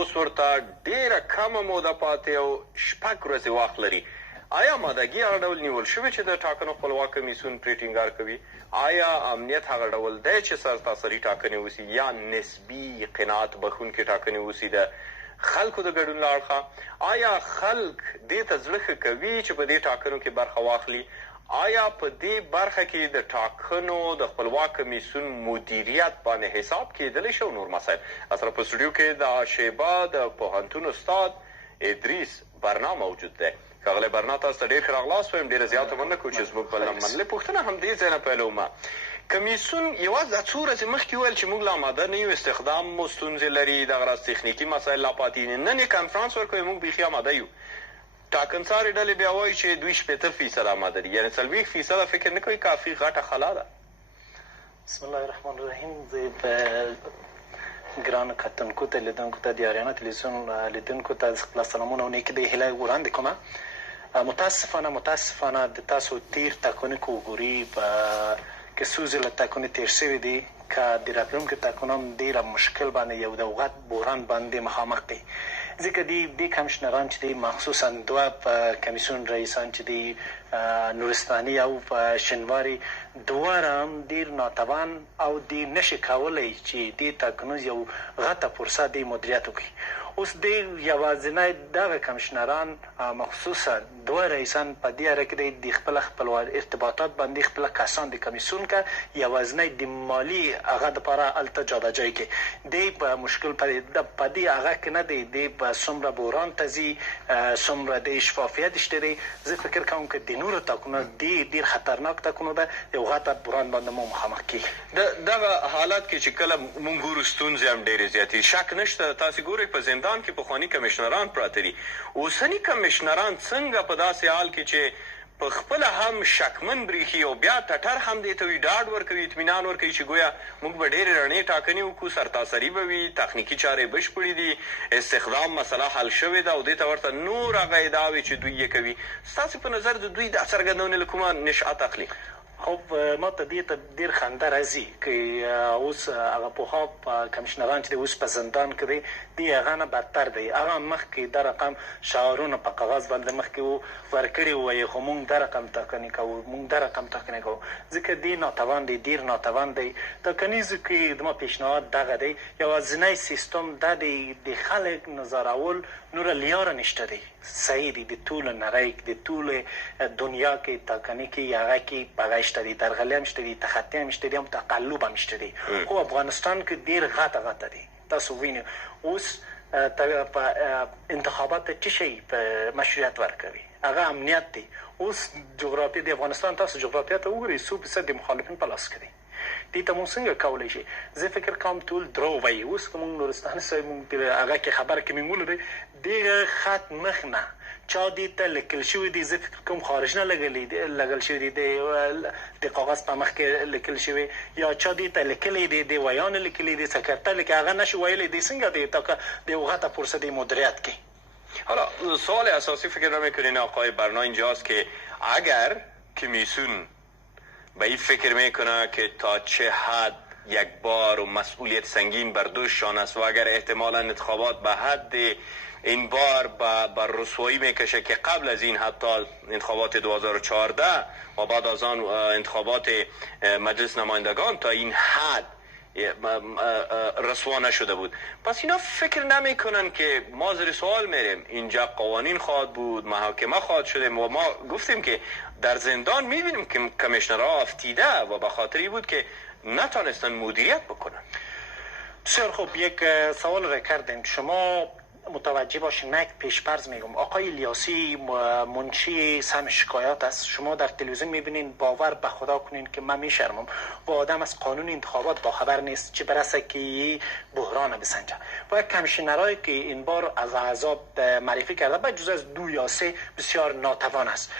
اوس ورته ډېره کمه موده پاتې او شپږ ورځې وخت لري. آیا مادګي هغه ډول نیول شوې چې د ټاکنو خپلواک کمیسیون پرې ټینګار کوي؟ آیا امنیت هغه ډول دی چې سرتاسري ټاکنې وسي یا نسبي قناعت بښونکې ټاکنې وسي د خلکو د ګډون له اړخه؟ آیا خلک دې ته زړه ښه کوي چې په دې ټاکنو کې برخه واخلي؟ آیا په دې برخه کې د ټاکنو د خپلواک کمیسیون مدیریت باندې حساب کېدلی شي او نور مسایل؟ سره په سټوډیو کې د شیبا د پوهنتون استاد ادریس برنا موجود دی. ښاغلی برنا، تاسو ته ډېر ښه راغلاست وایم. ډېره زیاته مننه کوو چې زموږ بلنه منلې. پوښتنه همدې ځای نه پیلومه. کمیسیون یوازې دا څو ورځې مخکې وویل چې موږ لا آماده نه یو، استخدام مو ستونزې لري، دغه راز تخنیکي مسایل لا پاتې دي. نن یې کنفرانس ورکوي موږ بیخي آماده یو. ټاکنڅارې ډلې بیا وایي چې دوی 80% آماده دي، یعنې 40% فکر نه کوي کافي غټه خلا ده. بسم الله الرحمن الرحیم. زه په ګرانو کتونکو ته لیدونکو ته د آریانا تلویزیون لیدونکو ته خپل سلامونه او نیکې د هیله وړاندې کومه. متاسفانه د تاسو تیر ټاکنو که وګوري که څو ځله ټاکنې تیر شوي دي، که د راتلونکو ټاکنو هم ډېره مشکل باندې یو د غټ بحران باندې مخامخ دی. ځکه دې کمشنران چې دی، مخصوصا دوه کمیسیون رئیسان چې دی، نورستاني او شنواري، دواړه هم ډېر ناتوان او دې نشي کولی چې دې ټاکنو یو غټه فرصه دی مدیریت وکړي. اوس د یوازینی دغه کمشنران، مخصوصا دوه رئیسان په دې اړه کې د خپل ارتباطات باندې خپل کسان د کمیسیون که یوازینی د مالي هغه دپاره هلته جابجایي کوي. دی په مشکل په دې هغه کې نه دی، دی په څومره بحران ته ځي، څومره د شفافیت شته دی. زه فکر کوم که د نورو ټاکنو ډېر خطرناک ټاکنو ده، یو غټه بحران باندې مو مخامخ کېږي. دغه حالات کې چې کله مونږ ګورو ستونزې هم ډېرې زیاتې، شک نشته. تاسې ګورئ په زندان کې پخواني کمیشنران پراته دي. اوسني کمیشنران څنګه په داسې حال کې چې په خپله هم شکمن بریښي او بیا ټټر هم دې ته وي، ډاډ ورکوي، اطمینان ورکوي چې ګویا موږ به ډېرې رڼې ټاکنې وکړو، سرتاسري به وي، تخنیکي چارې بشپړې دي، استخدام مسله حل شوې ده او دې ته ورته نور هغه ادعاوې چې دوی یې کوي. ستاسې په نظر د دوی دا څرګندونې له کومه نشأت اخلي؟ خب ما ته دې ته ډېر خنده راځي که اوس هغه پخوا کمیشنران چې دی اوس په زندان کې دی، دی هغه نه بدتر دی. هغه مخکې دا رقم شعارونه په کاغذ باندې مخکې ورکړي وایي، خو موږ دا رقم ټاکنې کوو، موږ دا رقم ټاکنې کوو. ځکه دی ناتوان دی، ډېر ناتوان دی. ټاکنیزو کې زما پیشنهاد دغه دی، یوازینی سیستم دا دی، د خلک نظارول نوره لیاره نشته دی. صحیح دی، د ټوله نړۍ د ټولې دنیا کې ټاکنې کې هغه کې هغه شته دی، درغلي هم شته دي، تخطي هم شته دي، هم تقلب هم شته دي. خو افغانستان کې ډېر غټه دی. تاسو وینئ اوس په انتخابات څه شی په مشروعیت ورکوي؟ هغه امنیت دی. اوس جغرافیه د افغانستان، تاسو جغرافیه ته وګورئ، 100% د مخالفین په لاس کې دی. دې ته موږ څنګه کولی شي؟ زه فکر کوم ټول درو وایي. اوس که موږ نورستاني صاحب موږ هغه کې خبره کې موږ ولرئ، دغه خط مخ نه چا دې ته لیکل شوي دي. زه فکر کوم خارج نه لګل شوي دي، د کاغذ په مخ کې لیکل شوي، یا چا دې ته لیکلی دی، د ویان لیکلی دی، سکرتر لیکي، هغه نشي ویلی دی. څنګه دی تا د یو غټه فرصت مدیریت کی؟ حالا سوال اساسی فکر نمیکنین آقای برنا اینجاست که اگر کمیسیون به این فکر میکنه که تا چه حد یک بار و مسئولیت سنگین بر دوششان است و اگر احتمالا انتخابات به حد این بار بر رسوایی میکشه که قبل از این حتی انتخابات 2014 و بعد از آن انتخابات مجلس نمایندگان تا این حد رسوا نشده بود، پس اینا فکر نمیکنن که ما زیر سوال میریم؟ اینجا قوانین خواهد بود، محاکمه خواهد شده و ما گفتیم که در زندان میبینیم که کمیشنرها افتیده و به خاطری بود که نتانستن مدیریت بکنن. بسیار خوب، یک سوال را کردیم. شما متوجه باشین، من یک پیش‌فرض میگم. آقای الیاسی منشی سهم شکایات است. شما در تلویزیون میبینین، باور به خدا کنین که من میشرمم و آدم از قانون انتخابات با خبر نیست، چه برسه که بحران بسنجه. و کمیشنرایی که این بار از احزاب معرفی کرده، به جز از 2 یا 3 بسیار ناتوان است.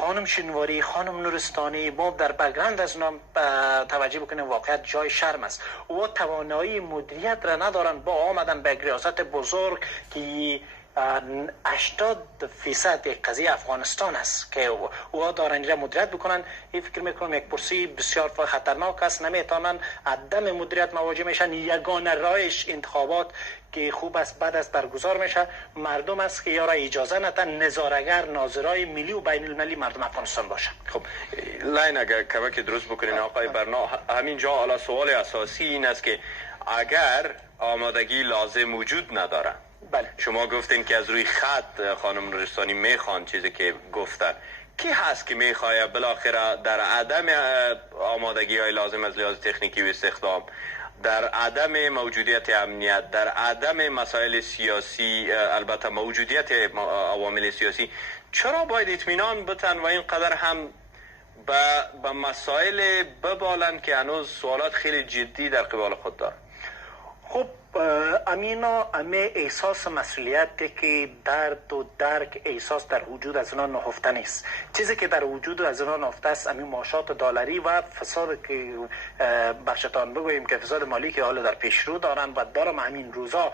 خانم شنواری، خانم نورستانی، ما در بگراند از اونا توجه بکنیم، واقعیت جای شرم است. و توانایی مدیریت را ندارن، با آمدن به ریاست بزرگ که 80% یک قضیه افغانستان است که او دارن اینجا مدیریت بکنن. این فکر میکنم یک پرسی بسیار خطرناک است، نمیتونن عدم مدیریت مواجه میشن. یگانه راهش انتخابات که خوب است بعد از برگزار میشه، مردم است که یارا اجازه ندن نظاره‌گر ناظرای ملی و بین المللی مردم افغانستان باشن. خب لاین اگر کمک درست بکنین آقای برنا، همینجا حالا سوال اساسی این است که اگر آمادگی لازم وجود نداره، بله شما گفتین که از روی خط خانم نورستانی میخوان چیزی که گفتن، کی هست که میخواه بالاخره در عدم آمادگی های لازم از لحاظ تکنیکی و استخدام، در عدم موجودیت امنیت، در عدم مسائل سیاسی، البته موجودیت عوامل سیاسی، چرا باید اطمینان بتن و اینقدر هم به مسائل ببالن که هنوز سوالات خیلی جدی در قبال خود دارن؟ خب امینا همه احساس مسئولیتی که درد و درک احساس در وجود از اونا نهفته نیست. چیزی که در وجود از اونا نهفته است همین معاشات دلاری و فساد که بخشتان بگوییم که فساد مالی که حالا در پیشرو دارن و دارم همین روزا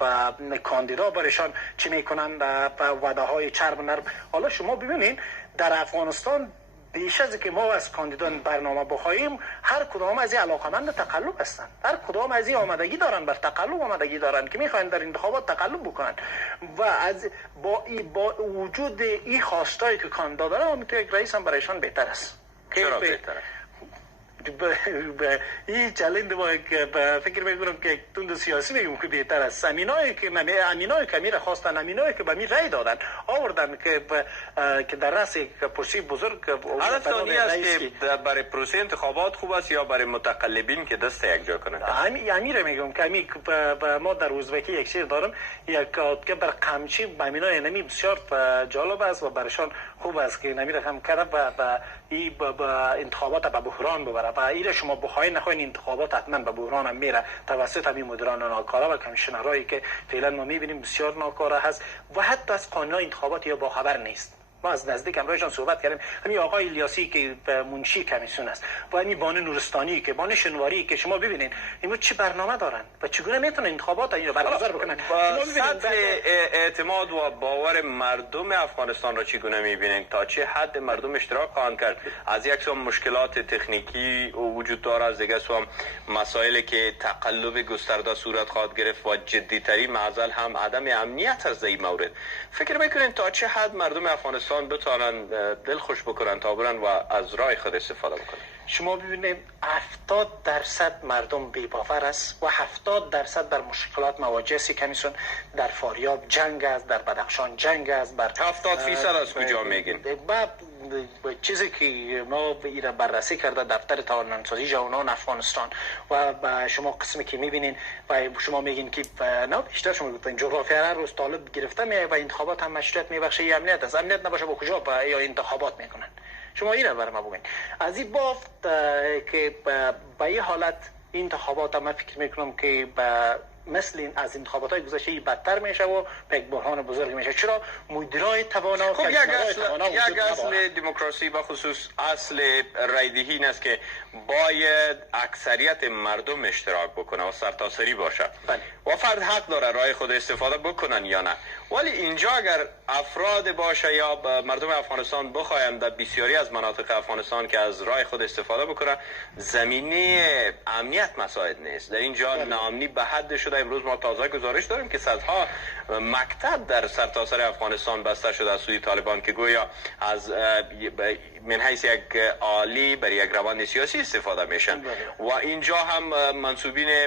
و کاندیدا برشان چی میکنن و وعده های چرب نرم. حالا شما ببینین در افغانستان بیش از که ما از کاندیدان برنامه بخواهیم، هر کدام از این علاقمند تقلب هستند، هر کدام از این آمادگی دارن، بر تقلب آمادگی دارن که میخواین در انتخابات تقلب بکنن و از با وجود این خواستایی که کاندیدا دارن، میتونه یک رئیس هم برایشان بهتر است. چرا بهتره؟ این چالش با فکر میکنم که تند سیاسی میگم که بهتر است. امینایی که میره خواستن، امینایی که به می رای دادن آوردن که در رأس یک پرسی بزرگ حالتانی است که برای پروسه انتخابات خوب است یا برای متقلبین که دست یک جا کنند؟ امیر میگم که ما در ازبکی یک چیز دارم، یک که بر قمچی امینای نمی بسیار جالب است و برشان خوب است که نمی رقم کرده و این انتخابات به بحران ببره و ایره شما بخواین نخواین انتخابات حتما به بحران هم میره توسط همین مدیران ناکاره و کمیشنرایی که فعلا ما میبینیم بسیار ناکاره هست و حتی از قانون انتخابات یا باخبر نیست. ما از نزدیک همراهشان صحبت کردیم، همین آقای الیاسی که منشی کمیسیون است و همین بانو نورستانی که بانو شنواری که شما ببینید اینو چه برنامه دارن و چگونه میتونن انتخابات اینو برگزار بکنن. سطح اعتماد و باور مردم افغانستان را چگونه میبینید؟ تا چه حد مردم اشتراک خواهند کرد؟ از یک سو مشکلات تکنیکی وجود داره، از دیگه سو مسائلی که تقلب گسترده صورت خواهد گرفت و جدیترین معضل هم عدم امنیت از این مورد. فکر میکنید تا چه حد مردم افغانستان بتوانند دل خوش بکنن تا برن و از رای خود استفاده بکنن؟ شما ببینید 70% مردم بی‌باور است و 70% در مشکلات مواجه است. کمیسیون در فاریاب جنگ است، در بدخشان جنگ است، بر 70% از کجا میگین؟ چیزی که ما ایره بررسی کرده دفتر توانمندسازی جوانان افغانستان و شما قسمی که میبینین و شما میگین که نه بیشتر شما گفتین جغرافیا هر روز طالب گرفته میای و انتخابات هم مشروعیت میبخشه، امنیت است، امنیت نباشه با کجا یا انتخابات میکنن؟ شما ایره بر ما بگین. از این بافت که به این حالت انتخابات هم فکر میکنم که مثل این از انتخابات های گذشته بدتر میشه و به یک بحران بزرگ میشه. چرا مدیرای توانا خب یک اصل دموکراسی به خصوص اصل رایدهی این است که باید اکثریت مردم اشتراک بکنه و سرتاسری باشه و فرد حق داره رای خود استفاده بکنن یا نه. ولی اینجا اگر افراد باشه یا مردم افغانستان بخواهند در بسیاری از مناطق افغانستان که از رای خود استفاده بکنن، زمینه امنیت مساعد نیست. در اینجا ناامنی به حد شده. امروز ما تازه گزارش داریم که صدها مکتب در سرتاسر افغانستان بسته شده از سوی طالبان که گویا از من حیث یک آلی برای یک روند سیاسی استفاده میشن و اینجا هم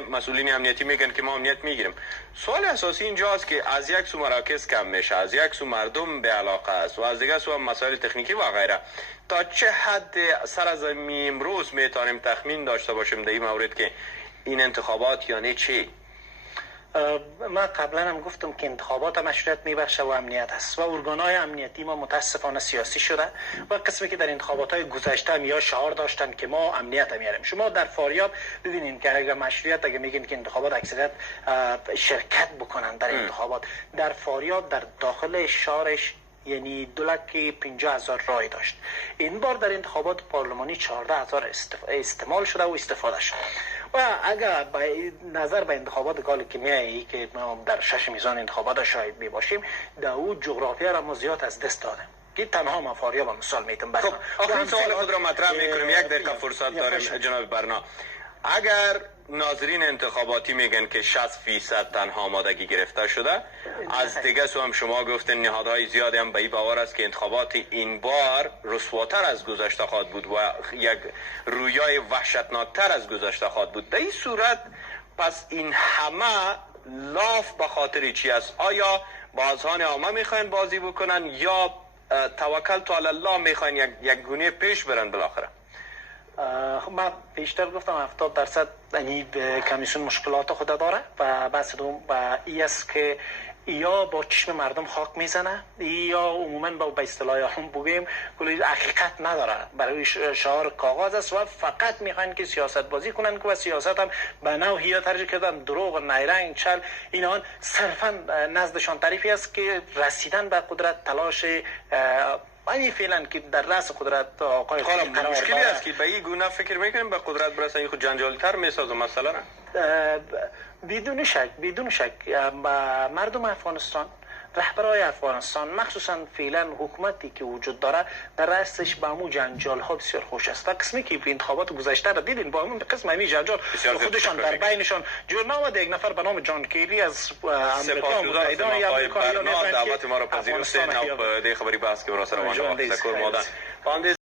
مسئولین امنیتی میگن که ما امنیت میگیریم. سوال اساسی اینجا است که از یک سو مراکز کم میشه، از یک سو مردم به علاقه است و از دیگه سو مسائل تکنیکی و غیره. تا چه حد سر از امروز میتونیم تخمین داشته باشیم در این مورد که این انتخابات یعنی چی؟ ما قبلا هم گفتم که انتخابات مشروعیت میبخشه و امنیت است و ارگانهای امنیتی ما متاسفانه سیاسی شده و قسمی که در انتخابات های گذشته یا شعار داشتن که ما امنیت میاریم. شما در فاریاب ببینید که اگر مشروعیت اگر میگین که انتخابات اکثریت شرکت بکنن در انتخابات، در فاریاب در داخل شهرش یعنی 250,000 رای داشت. این بار در انتخابات پارلمانی 14,000 استعمال شده و استفاده شد و اگر به نظر به انتخابات گال کیمیایی که ما در 6 میزان انتخابات شاهد می باشیم، در او جغرافیا را ما زیاد از دست دادیم که تنها ما فاریاب مثال میتونم بزنم. آخرین سوال خود را مطرح میکنیم، 1 دقیقه فرصت داریم جناب برنا. اگر ناظرین انتخاباتی میگن که 60% تنها آمادگی گرفته شده، از دیگه سو هم شما گفتن نهادهای زیادی هم به این باور است که انتخابات این بار رسواتر از گذشته خواهد بود و یک رویای وحشتناکتر از گذشته خواهد بود. در این صورت پس این همه لاف به خاطر چی است؟ آیا بازان عامه میخواین بازی بکنن یا توکل تو الله میخواین یک گونه پیش برن بالاخره؟ من بیشتر گفتم 70% یعنی کمیسیون مشکلات خود داره و بس دوم و ای است که یا با چشم مردم خاک میزنه یا عموما با اصطلاح هم بگیم کلی حقیقت نداره، برای شعار کاغذ است و فقط میخوان که سیاست بازی کنن که و سیاست هم به نوعی ترجیح کردن دروغ، نیرنگ، چل اینا صرفا نزدشان تعریفی است که رسیدن به قدرت تلاش ولی فعلا که در رأس قدرت آقای خالا مشکلی است که به این گونه فکر میکنیم به قدرت برسن خود جنجالتر میسازه مثلا. بدون شک مردم افغانستان، رهبرای افغانستان مخصوصا فعلا حکومتی که وجود داره در رأسش با امو جنجال ها بسیار خوش است. قسمی که انتخابات گذشته را دیدین با امو قسم همین جنجال خودشان در بینشان جور نامد. یک نفر به نام جان کیری از امریکا متحده آمریکا دعوت ما را پذیرفت. نه خبری بحث که برای سر